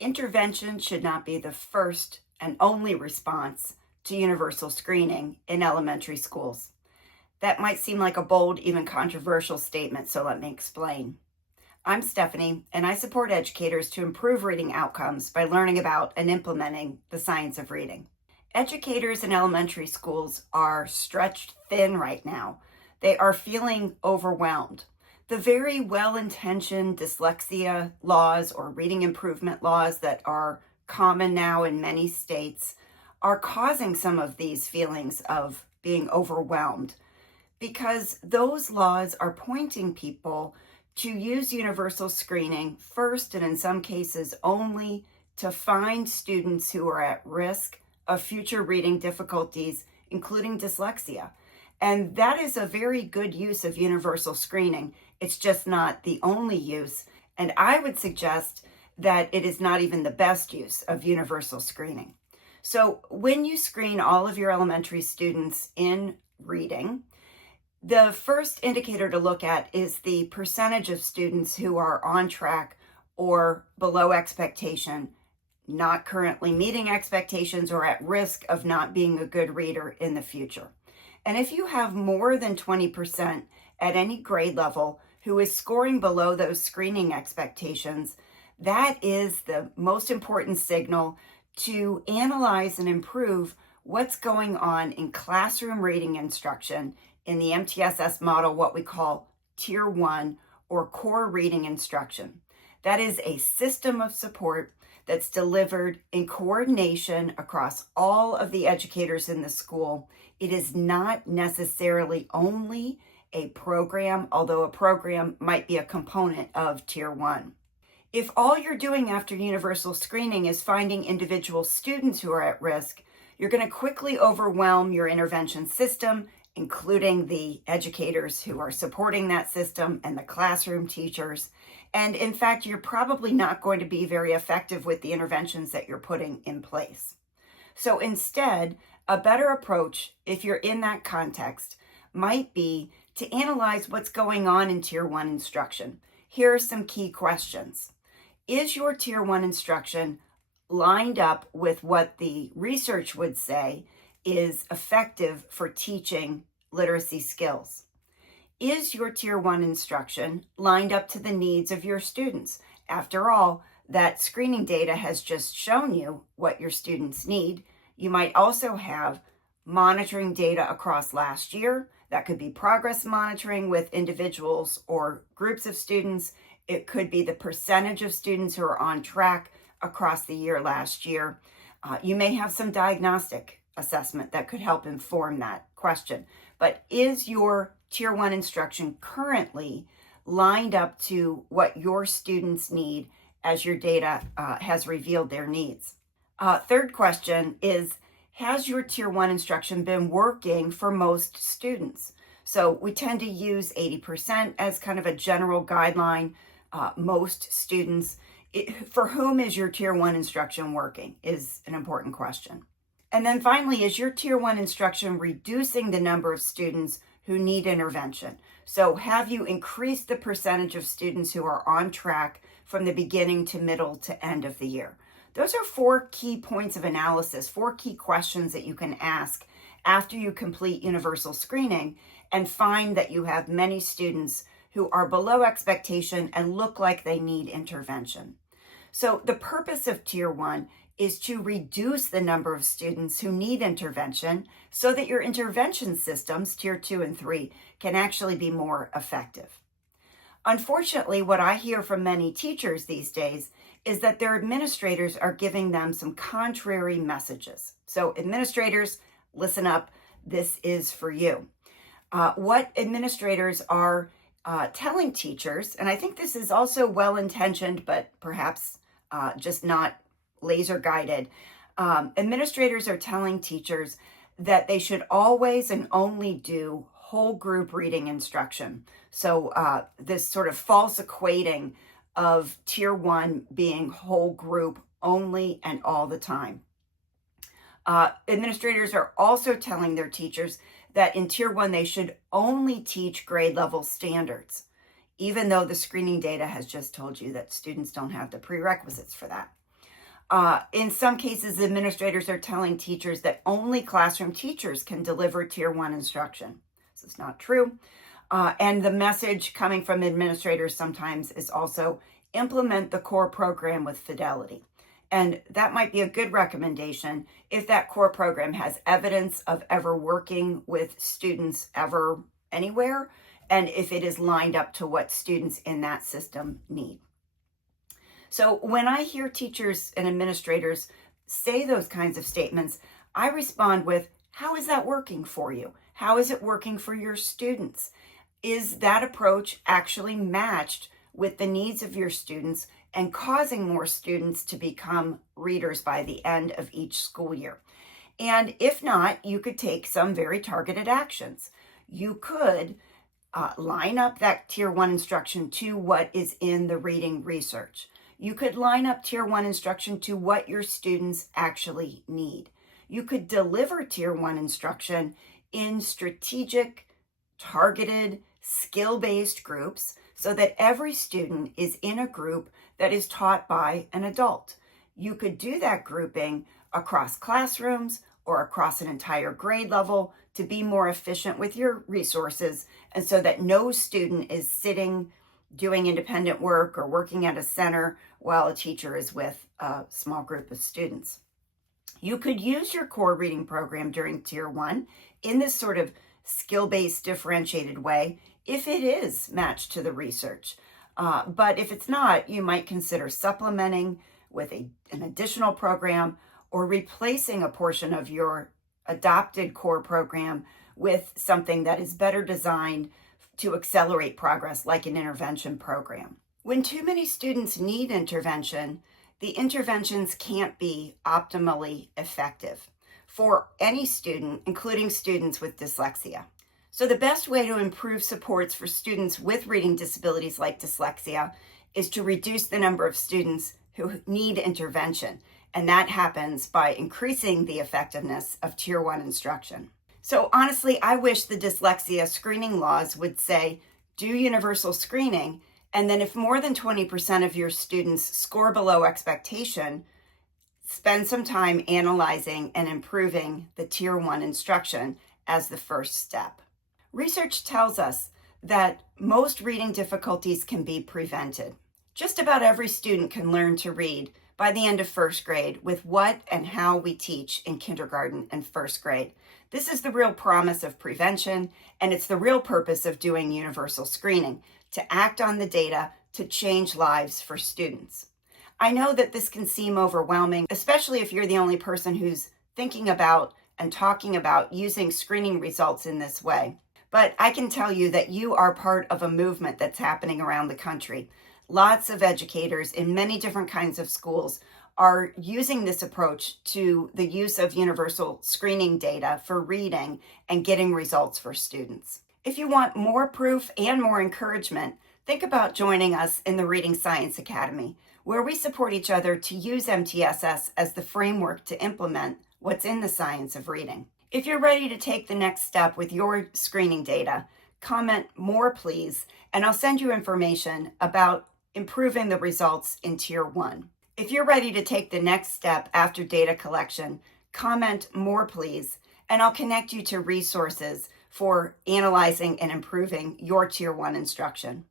Intervention should not be the first and only response to universal screening in elementary schools. That might seem like a bold, even controversial statement, so let me explain. I'm Stephanie, and I support educators to improve reading outcomes by learning about and implementing the science of reading. Educators in elementary schools are stretched thin right now. They are feeling overwhelmed. The very well-intentioned dyslexia laws or reading improvement laws that are common now in many states are causing some of these feelings of being overwhelmed because those laws are pointing people to use universal screening first and in some cases only to find students who are at risk of future reading difficulties, including dyslexia. And that is a very good use of universal screening. It's just not the only use. And I would suggest that it is not even the best use of universal screening. So when you screen all of your elementary students in reading, the first indicator to look at is the percentage of students who are on track or below expectation, not currently meeting expectations, or at risk of not being a good reader in the future. And if you have more than 20% at any grade level who is scoring below those screening expectations, that is the most important signal to analyze and improve what's going on in classroom reading instruction in the MTSS model, what we call Tier 1 or core reading instruction. That is a system of support that's delivered in coordination across all of the educators in the school. It is not necessarily only a program, although a program might be a component of Tier 1. If all you're doing after universal screening is finding individual students who are at risk, you're going to quickly overwhelm your intervention system, including the educators who are supporting that system and the classroom teachers. And in fact, you're probably not going to be very effective with the interventions that you're putting in place. So instead, a better approach, if you're in that context, might be to analyze what's going on in Tier 1 instruction. Here are some key questions. Is your Tier 1 instruction lined up with what the research would say is effective for teaching literacy skills? Is your Tier 1 instruction lined up to the needs of your students? After all, that screening data has just shown you what your students need. You might also have monitoring data across last year. That could be progress monitoring with individuals or groups of students. It could be the percentage of students who are on track across the year last year. You may have some diagnostic assessment that could help inform that question. But is your Tier 1 instruction currently lined up to what your students need as your data has revealed their needs? Third question is, has your Tier 1 instruction been working for most students? So we tend to use 80% as kind of a general guideline. Most students, for whom is your Tier 1 instruction working is an important question. And then finally, is your Tier 1 instruction reducing the number of students who need intervention? So have you increased the percentage of students who are on track from the beginning to middle to end of the year? Those are 4 key points of analysis, 4 key questions that you can ask after you complete universal screening and find that you have many students who are below expectation and look like they need intervention. So the purpose of Tier 1 is to reduce the number of students who need intervention so that your intervention systems, Tier 2 and 3, can actually be more effective. Unfortunately, what I hear from many teachers these days is that their administrators are giving them some contrary messages. So administrators, listen up, this is for you. What administrators are telling teachers, and I think this is also well-intentioned, but perhaps just not laser guided. Administrators are telling teachers that they should always and only do whole group reading instruction. So this sort of false equating of Tier 1 being whole group only and all the time. Administrators are also telling their teachers that in Tier 1 they should only teach grade level standards, even though the screening data has just told you that students don't have the prerequisites for that. In some cases, administrators are telling teachers that only classroom teachers can deliver Tier 1 instruction. This is not true. And the message coming from administrators sometimes is also implement the core program with fidelity. And that might be a good recommendation if that core program has evidence of ever working with students ever anywhere, and if it is lined up to what students in that system need. So when I hear teachers and administrators say those kinds of statements, I respond with, how is that working for you? How is it working for your students? Is that approach actually matched with the needs of your students and causing more students to become readers by the end of each school year? And if not, you could take some very targeted actions. You could line up that Tier 1 instruction to what is in the reading research. You could line up Tier 1 instruction to what your students actually need. You could deliver Tier 1 instruction in strategic, targeted, skill-based groups so that every student is in a group that is taught by an adult. You could do that grouping across classrooms or across an entire grade level to be more efficient with your resources, and so that no student is sitting doing independent work or working at a center while a teacher is with a small group of students. You could use your core reading program during Tier 1 in this sort of skill-based differentiated way if it is matched to the research. But if it's not, you might consider supplementing with an additional program or replacing a portion of your adopted core program with something that is better designed to accelerate progress, like an intervention program. When too many students need intervention, the interventions can't be optimally effective for any student, including students with dyslexia. So the best way to improve supports for students with reading disabilities like dyslexia is to reduce the number of students who need intervention. And that happens by increasing the effectiveness of Tier 1 instruction. So honestly, I wish the dyslexia screening laws would say, do universal screening, and then if more than 20% of your students score below expectation, spend some time analyzing and improving the Tier 1 instruction as the first step. Research tells us that most reading difficulties can be prevented. Just about every student can learn to read by the end of first grade with what and how we teach in kindergarten and first grade. This is the real promise of prevention, and it's the real purpose of doing universal screening, to act on the data to change lives for students. I know that this can seem overwhelming, especially if you're the only person who's thinking about and talking about using screening results in this way. But I can tell you that you are part of a movement that's happening around the country. Lots of educators in many different kinds of schools are using this approach to the use of universal screening data for reading and getting results for students. If you want more proof and more encouragement, think about joining us in the Reading Science Academy, where we support each other to use MTSS as the framework to implement what's in the science of reading. If you're ready to take the next step with your screening data, comment more please, and I'll send you information about improving the results in Tier 1. If you're ready to take the next step after data collection, comment more please, and I'll connect you to resources for analyzing and improving your Tier 1 instruction.